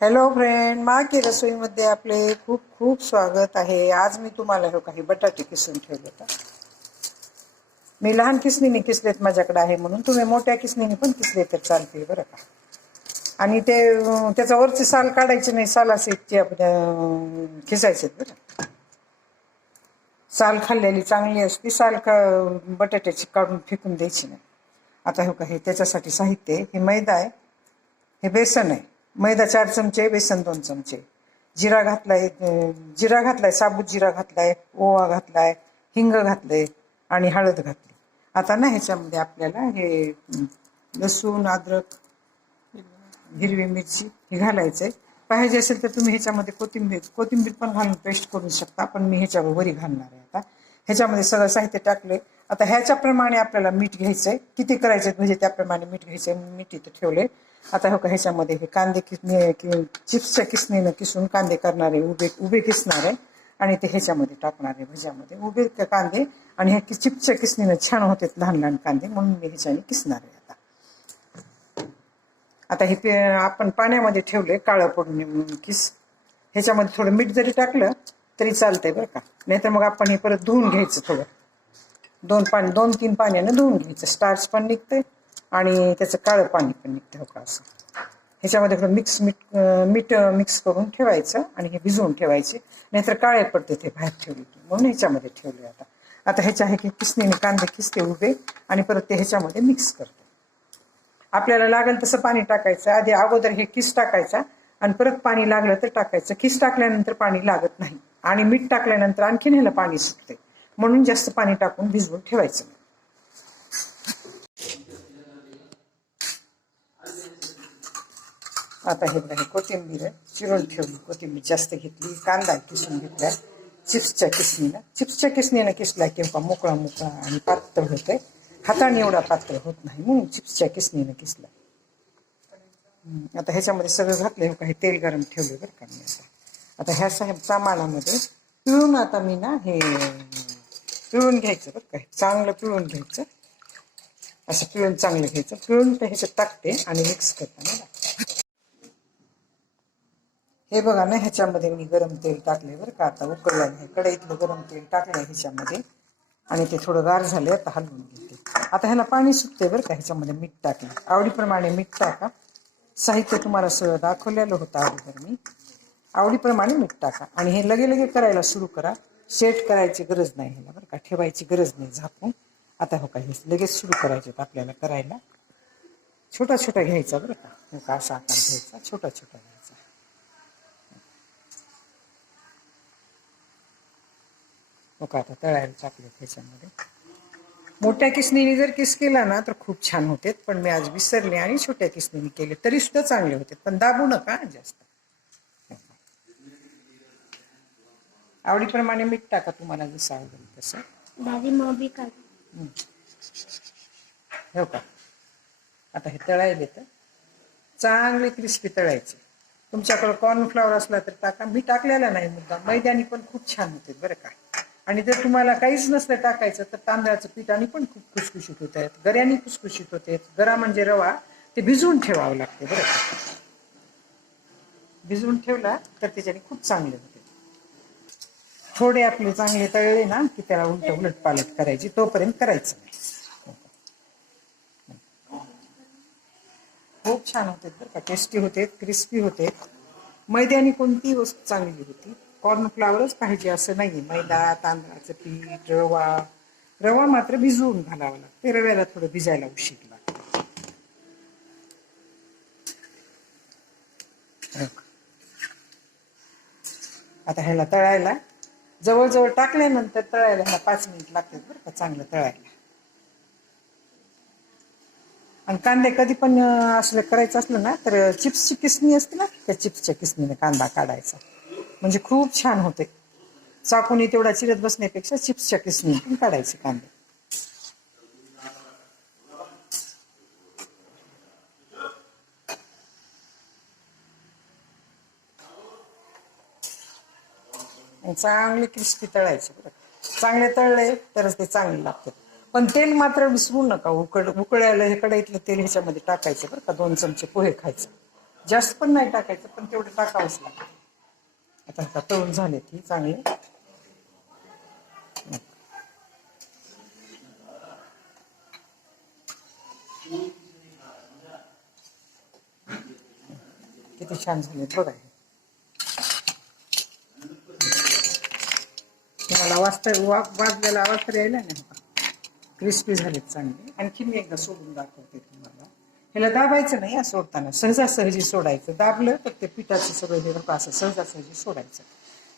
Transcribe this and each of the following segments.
Hello friend माकी रसोईमध्ये आपले खूप खूप स्वागत आहे. आज मी तुम्हाला हे काही बटाटे किसून ठेवले का मी लहान किसणीने किसलेत माझ्याकडे आहे म्हणून. तुम्ही मोठ्या किसणीने पण किसले तर चालते बरं का? आणि ते त्याचा वरचे साल काढायचे नाही सालाचे ते आपल्या खिसायचे बरं साल खाल्लेली चांगली असती साल का बटाट्याची काढून फेकून द्यायची नाही. आता हे काही त्याच्यासाठी साहित्य आहे. हे मैदा आहे. हे बेसन आहे. मैदा चार चमचे बेसन दोन चमचे. जिरा घातलाय जिरा घातलाय साबूत जिरा घातलाय ओवा घातलाय हिंग घातलंय आणि हळद घातली. आता ना ह्याच्यामध्ये आपल्याला हे लसूण अद्रक हिरवी मिरची हे आहे पाहिजे असेल तर तुम्ही ह्याच्यामध्ये कोथिंबीर कोथिंबीर पण घालून पेस्ट करू शकता पण मी ह्याच्यावर वरी घालणार आहे आता. ह्याच्यामध्ये सगळं साहित्य टाकले आता ह्याच्याप्रमाणे आपल्याला मीठ घ्यायचं आहे किती करायचंय म्हणजे त्याप्रमाणे मीठ घ्यायचंय. मीठ इथं ठेवले आता हो का ह्याच्यामध्ये हे कांदे किसणे कि चिप्सच्या किसणीनं किसून कांदे करणारे उभे उभे किसणारे आणि ते ह्याच्यामध्ये टाकणार आहे भज्यामध्ये. उभे कांदे आणि ह्या चिप्सच्या किसणीनं छान होते लहान लहान कांदे. म्हणून मी ह्याच्याने किसणार आहे आता. आता हे आपण पाण्यामध्ये ठेवले काळं पडून म्हणून किस ह्याच्यामध्ये थोडं मीठ जरी टाकलं तरी चालतंय बरं का. नाहीतर मग आपण हे परत धुवून घ्यायचं थोडं. दोन पाणी दोन तीन पाण्यानं धुवून घ्यायचं. स्टार्च पण निघतंय आणि त्याचं काळं पाणी पण निघतं हो का असं. ह्याच्यामध्ये थोडं मिक्स मीठ मीठ मिक्स करून ठेवायचं आणि हे भिजवून ठेवायचे. नाहीतर काळे पडते ते बाहेर ठेवले की. म्हणून ह्याच्यामध्ये ठेवले आता. आता ह्याच्या आहे की किसणीने कांदे किसते उभे आणि परत ते ह्याच्यामध्ये मिक्स करते. आपल्याला लागेल तसं पाणी टाकायचं. आधी अगोदर हे किस टाकायचा आणि परत पाणी लागलं तर टाकायचं. किस टाकल्यानंतर पाणी लागत नाही. आणि मीठ टाकल्यानंतर आणखीन ह्याला पाणी सुटते. म्हणून जास्त पाणी टाकून भिजवून ठेवायचं. आता हे बघा, कोथिंबीर चिरून ठेवली कोथिंबीर. जास्त घेतली कांदा किसून घेतला चिप्सच्या किसणीनं चिप्सच्या किसणीनं किसला किंवा मोकळा मोकळा आणि पातळ होते हाताने एवढा पातळ होत नाही म्हणून चिप्सच्या किसणीनं किसला. आता ह्याच्यामध्ये सगळं घातलं हे काही तेल गरम ठेवले बरं का मी आता. आता ह्या साहेब सामानामध्ये पिळून आता मी ना हे पिळून घ्यायचं बरं काय चांगलं पिळून घ्यायचं. असं पिळून चांगलं घ्यायचं. पिळून ते ह्याच्यात टाकते आणि मिक्स करताना हे बघा ना ह्याच्यामध्ये मी गरम तेल टाकले बरं का. आता उकळलं आहे. कढईतलं गरम तेल टाकलं ह्याच्यामध्ये. आणि ते थोडं गार झाले आता हलवून घेते. आता ह्याला पाणी सुटते बरं का ह्याच्यामध्ये मीठ टाकलं. आवडीप्रमाणे मीठ टाका. साहित्य तुम्हाला सगळं दाखवलेलं होतं अगोदर मी. आवडीप्रमाणे मीठ टाका. आणि हे लगे लगे करायला सुरू करा. सेट करायची गरज नाही ह्याला बरं का. ठेवायची गरज नाही. झाकून. आता हो का हे लगेच सुरू करायचे आपल्याला करायला. छोटा छोटा घ्यायचा बरं का. हो का असा आकार घ्यायचा. छोटा छोटा घ्यायचा. हो का आता तळायला टाकले त्याच्यामध्ये. मोठ्या किसणीने जर किस केला ना तर खूप छान होते पण मी आज विसरले आणि छोट्या किसणीने केले. तरी सुद्धा चांगले होते पण दाबू नका जास्त. आवडीप्रमाणे मीठ टाका तुम्हाला जसं आवडेल तसं? दादी मग बी काय हो का? आता हे तळायले तर चांगले क्रिस्पी तळायचे. तुमच्याकडे कॉर्नफ्लॉवर असला तर टाका. मी टाकलेला नाही मुद्दा मैद्यानी पण खूप छान होते बरं का? आणि जर तुम्हाला काहीच नसलं टाकायचं तर तांदळाचं पिठाने पण खूप खुसखुशीत होत. आहेत गऱ्याने खुसखुशीत होते. गरा म्हणजे रवा. ते भिजवून ठेवावं लागते बरं का? भिजवून ठेवला तर त्याच्याने खूप चांगले होते. थोडे आपले चांगले तळले ना की त्याला उलट उलट पालट करायची तोपर्यंत करायचं. नाही खूप छान होते बरं का टेस्टी होते क्रिस्पी होते. मैद्याने कोणती वस्तू चांगली होती. कॉर्नफ्लावरच पाहिजे असं नाही मैदा तांदळाचं पीठ रवा. रवा मात्र भिजवून घालावा लागते. रव्याला थोडं भिजायला उशीर लागतो. आता ह्याला तळायला जवळजवळ टाकल्यानंतर तळायला ह्याला पाच मिनिट लागतात बरं का चांगलं तळायला. आणि कांदे कधी पण असलं करायचं असलं ना तर चिप्सची किसणी असते ना त्या चिप्सच्या किसणीने कांदा काढायचा. म्हणजे खूप छान होते. चाकूने तेवढा चिरत बसण्यापेक्षा चिप्सच्या किसणी पण काढायचे कांदे. आणि चांगले क्रिस्पी तळायचे बरं. चांगले तळले तरच ते चांगले लागतात पण तेल मात्र विसरू नका. उकड उकळायला हे कढईतलं तेल ह्याच्यामध्ये टाकायचं बरं का. दोन चमचे पोहे खायचं. जास्त पण नाही टाकायचं पण तेवढं टाकावंच लागतं. आता आता तळून झाले ती चांगले. किती छान झाले बघा हे. वाजता वा वाजलेला आवाज तर यायला नाही क्रिस्पी झालेत चांगले. आणखी मी एकदा सोडून दाखवते तुम्हाला. ह्याला दाबायचं नाही या सोडताना. सहजासहजी सोडायचं. दाबलं तर ते पिठाचं सगळं हे असं सहजासहजी सोडायचं.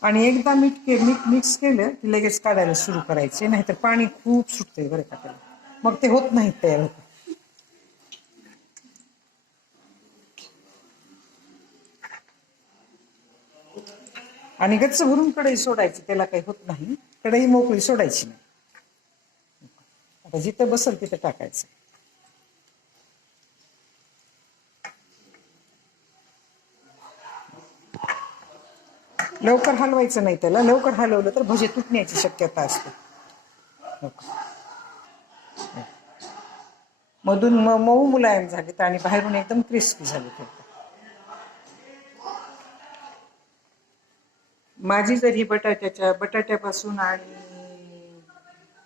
आणि एकदा मीठ के मीठ मिक्स केलं की लगेच काढायला सुरू करायचे. नाहीतर पाणी खूप सुटतंय बरं का त्याला. मग ते होत नाहीत तयार होत. आणि गच्च भरून कढई सोडायची त्याला काही होत नाही. कढई मोकळी सोडायची नाही. आता जिथं बसल तिथं टाकायचं. लवकर हलवायचं नाही त्याला. लवकर हलवलं तर भजे तुटण्याची शक्यता असते. हो हो. मधून म- मऊ मुलायम झालेत आणि बाहेरून एकदम क्रिस्पी झाले ते. माझी जर ही बटाट्याच्या बटाट्यापासून आणि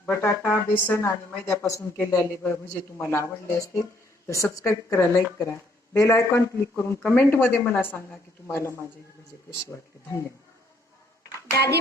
बटाटा बेसन आणि मैद्यापासून केलेले म्हणजे तुम्हाला आवडले असतील तर सबस्क्राईब करा लाईक करा. बेल आयकॉन क्लिक करून कमेंटमध्ये मला सांगा की तुम्हाला माझे हे भजे कसे वाटले. धन्यवाद. दादी